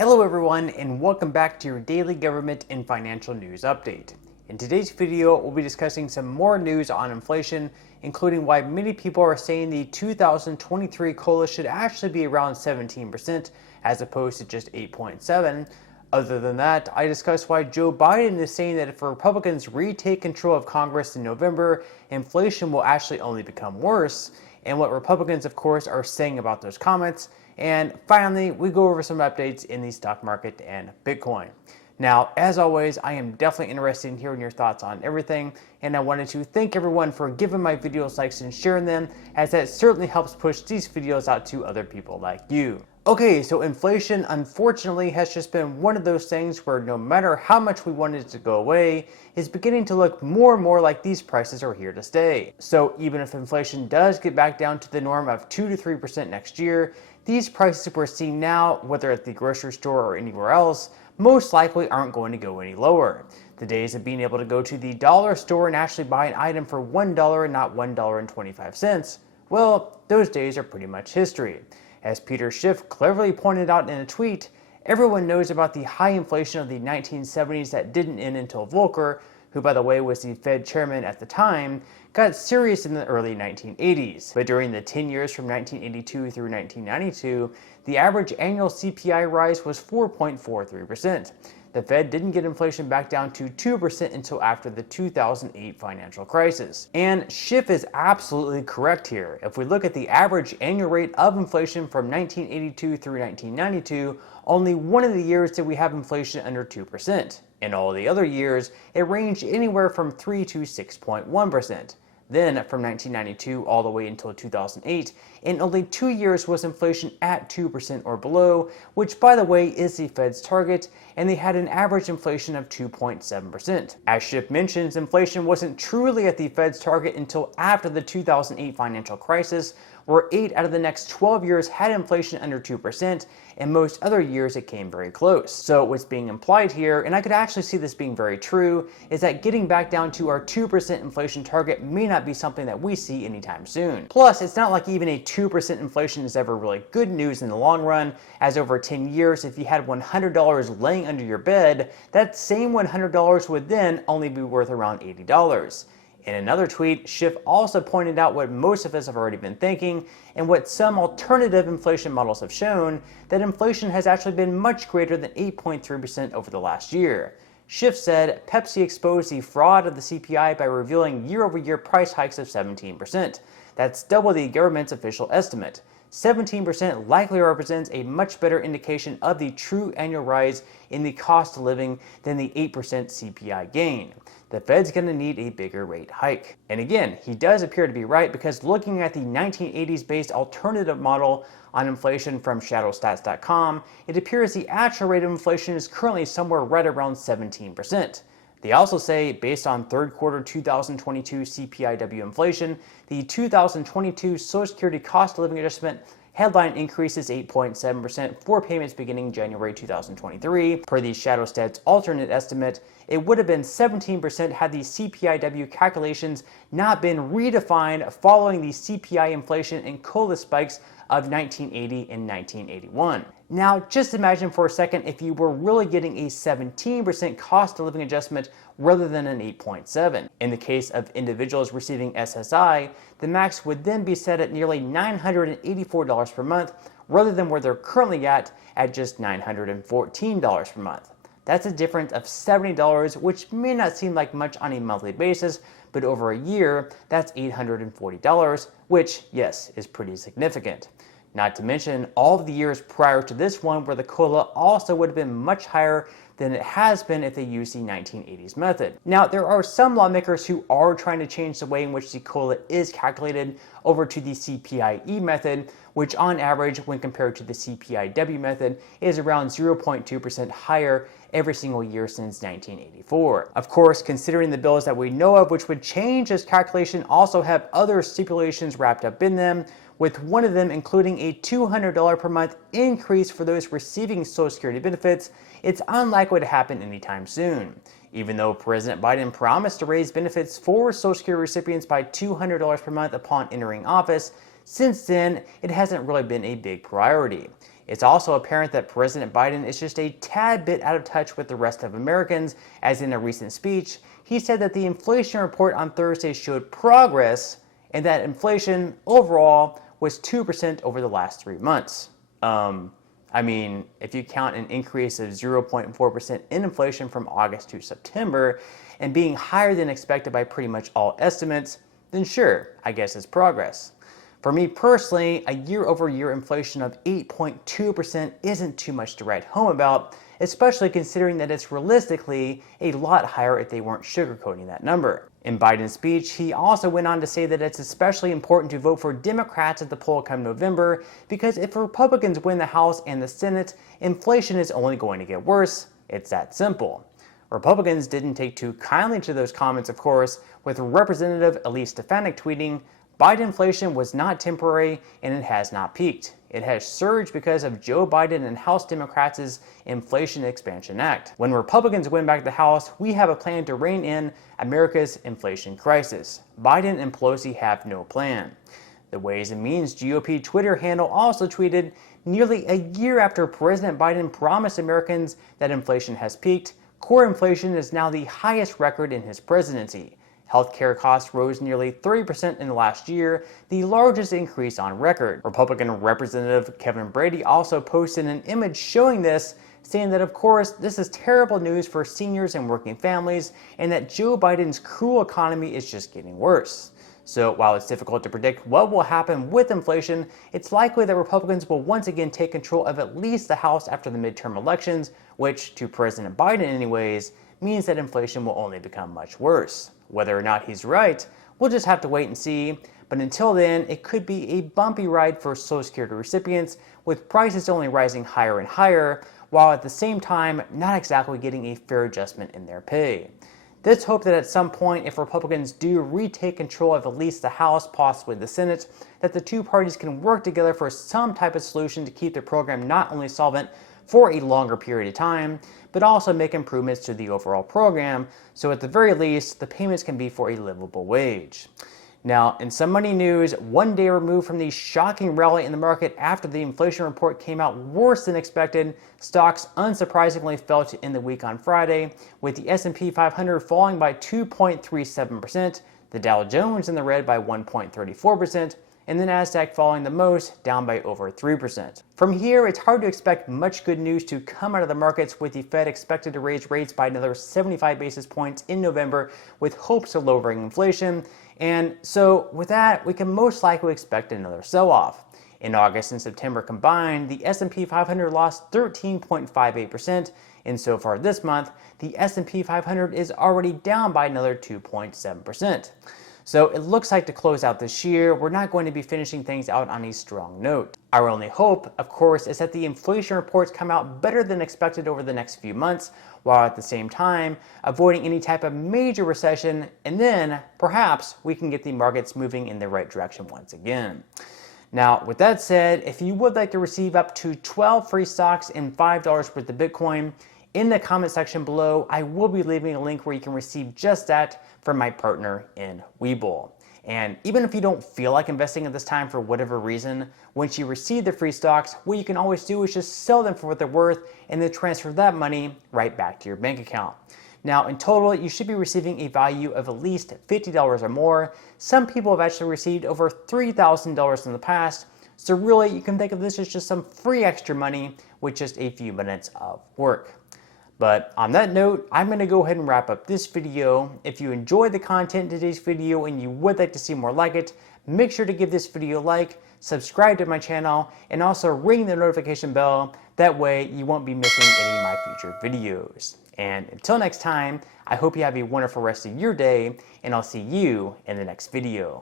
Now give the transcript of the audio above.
Hello everyone, and welcome back to your daily government and financial news update. In today's video, we'll be discussing some more news on inflation, including why many people are saying the 2023 COLA should actually be around 17% as opposed to just 8.7%. Other than that, I discuss why Joe Biden is saying that if Republicans retake control of Congress in November, inflation will actually only become worse, and what Republicans, of course, are saying about those comments. And finally, we go over some updates in the stock market and Bitcoin. Now, as always, I am definitely interested in hearing your thoughts on everything, and I wanted to thank everyone for giving my videos likes and sharing them, as that certainly helps push these videos out to other people like you. Okay, so inflation unfortunately has just been one of those things where no matter how much we wanted it to go away, it's beginning to look more and more like these prices are here to stay. So even if inflation does get back down to the norm of 2 to 3% next year, these prices we're seeing now, whether at the grocery store or anywhere else, most likely aren't going to go any lower. The days of being able to go to the dollar store and actually buy an item for $1 and not $1.25, well, those days are pretty much history. As Peter Schiff cleverly pointed out in a tweet, everyone knows about the high inflation of the 1970s that didn't end until Volcker, who by the way was the Fed chairman at the time, got serious in the early 1980s. But during the 10 years from 1982 through 1992, the average annual CPI rise was 4.43%. The Fed didn't get inflation back down to 2% until after the 2008 financial crisis. And Schiff is absolutely correct here. If we look at the average annual rate of inflation from 1982 through 1992, only one of the years did we have inflation under 2%. In all the other years, it ranged anywhere from 3 to 6.1%. Then, from 1992 all the way until 2008, in only 2 years was inflation at 2% or below, which by the way is the Fed's target, and they had an average inflation of 2.7%. As Schiff mentions, inflation wasn't truly at the Fed's target until after the 2008 financial crisis, where 8 out of the next 12 years had inflation under 2%, and most other years it came very close. So what's being implied here, and I could actually see this being very true, is that getting back down to our 2% inflation target may not be something that we see anytime soon. Plus, it's not like even a 2% inflation is ever really good news in the long run, as over 10 years, if you had $100 laying under your bed, that same $100 would then only be worth around $80. In another tweet, Schiff also pointed out what most of us have already been thinking, and what some alternative inflation models have shown, that inflation has actually been much greater than 8.3% over the last year. Schiff said Pepsi exposed the fraud of the CPI by revealing year-over-year price hikes of 17%. That's double the government's official estimate. 17% likely represents a much better indication of the true annual rise in the cost of living than the 8% CPI gain. The Fed's going to need a bigger rate hike. And again, he does appear to be right, because looking at the 1980s based alternative model on inflation from shadowstats.com, it appears the actual rate of inflation is currently somewhere right around 17%. They also say, based on third quarter 2022 CPIW inflation, the 2022 Social Security cost of living adjustment headline increases 8.7% for payments beginning January 2023. Per the ShadowStats alternate estimate, it would have been 17% had the CPIW calculations not been redefined following the CPI inflation and COLA spikes of 1980 and 1981. Now, just imagine for a second if you were really getting a 17% cost of living adjustment rather than an 8.7. In the case of individuals receiving SSI, the max would then be set at nearly $984 per month, rather than where they're currently at just $914 per month. That's a difference of $70, which may not seem like much on a monthly basis, but over a year, that's $840, which, yes, is pretty significant. Not to mention all of the years prior to this one where the COLA also would have been much higher than it has been if they used the 1980s method. Now, there are some lawmakers who are trying to change the way in which the COLA is calculated over to the CPIE method, which on average, when compared to the CPIW method, is around 0.2% higher every single year since 1984. Of course, considering the bills that we know of which would change this calculation also have other stipulations wrapped up in them, with one of them including a $200 per month increase for those receiving Social Security benefits, it's unlikely to happen anytime soon. Even though President Biden promised to raise benefits for Social Security recipients by $200 per month upon entering office, since then, it hasn't really been a big priority. It's also apparent that President Biden is just a tad bit out of touch with the rest of Americans, as in a recent speech, he said that the inflation report on Thursday showed progress and that inflation overall was 2% over the last 3 months. I mean, if you count an increase of 0.4% in inflation from August to September and being higher than expected by pretty much all estimates, then sure, I guess it's progress. For me personally, a year-over-year inflation of 8.2% isn't too much to write home about, especially considering that it's realistically a lot higher if they weren't sugarcoating that number. In Biden's speech, he also went on to say that it's especially important to vote for Democrats at the poll come November, because if Republicans win the House and the Senate, inflation is only going to get worse. It's that simple. Republicans didn't take too kindly to those comments, of course, with Representative Elise Stefanik tweeting, "Biden inflation was not temporary and it has not peaked. It has surged because of Joe Biden and House Democrats' Inflation Expansion Act. When Republicans win back the House, we have a plan to rein in America's inflation crisis. Biden and Pelosi have no plan." The Ways and Means GOP Twitter handle also tweeted, "Nearly a year after President Biden promised Americans that inflation has peaked, core inflation is now the highest record in his presidency. Healthcare costs rose nearly 30% in the last year, the largest increase on record." Republican Representative Kevin Brady also posted an image showing this, saying that of course this is terrible news for seniors and working families, and that Joe Biden's cruel economy is just getting worse. So while it's difficult to predict what will happen with inflation, it's likely that Republicans will once again take control of at least the House after the midterm elections, which, to President Biden anyways, means that inflation will only become much worse. Whether or not he's right, we'll just have to wait and see, but until then, it could be a bumpy ride for Social Security recipients, with prices only rising higher and higher, while at the same time not exactly getting a fair adjustment in their pay. Let's hope that at some point, if Republicans do retake control of at least the House, possibly the Senate, that the two parties can work together for some type of solution to keep the program not only solvent for a longer period of time, but also make improvements to the overall program, so at the very least, the payments can be for a livable wage. Now, in some money news, one day removed from the shocking rally in the market after the inflation report came out worse than expected, stocks unsurprisingly fell to end the week on Friday, with the S&P 500 falling by 2.37%, the Dow Jones in the red by 1.34%, and the Nasdaq falling the most, down by over 3%. From here, it's hard to expect much good news to come out of the markets, with the Fed expected to raise rates by another 75 basis points in November with hopes of lowering inflation, and so with that, we can most likely expect another sell-off. In August and September combined, the S&P 500 lost 13.58%, and so far this month, the S&P 500 is already down by another 2.7%. So it looks like to close out this year, we're not going to be finishing things out on a strong note. Our only hope, of course, is that the inflation reports come out better than expected over the next few months, while at the same time avoiding any type of major recession, and then perhaps we can get the markets moving in the right direction once again. Now, with that said, if you would like to receive up to 12 free stocks and $5 worth of Bitcoin, in the comment section below, I will be leaving a link where you can receive just that from my partner in Webull. And even if you don't feel like investing at this time for whatever reason, once you receive the free stocks, what you can always do is just sell them for what they're worth and then transfer that money right back to your bank account. Now, in total, you should be receiving a value of at least $50 or more. Some people have actually received over $3,000 in the past. So really, you can think of this as just some free extra money with just a few minutes of work. But on that note, I'm going to go ahead and wrap up this video. If you enjoyed the content in today's video and you would like to see more like it, make sure to give this video a like, subscribe to my channel, and also ring the notification bell. That way you won't be missing any of my future videos. And until next time, I hope you have a wonderful rest of your day, and I'll see you in the next video.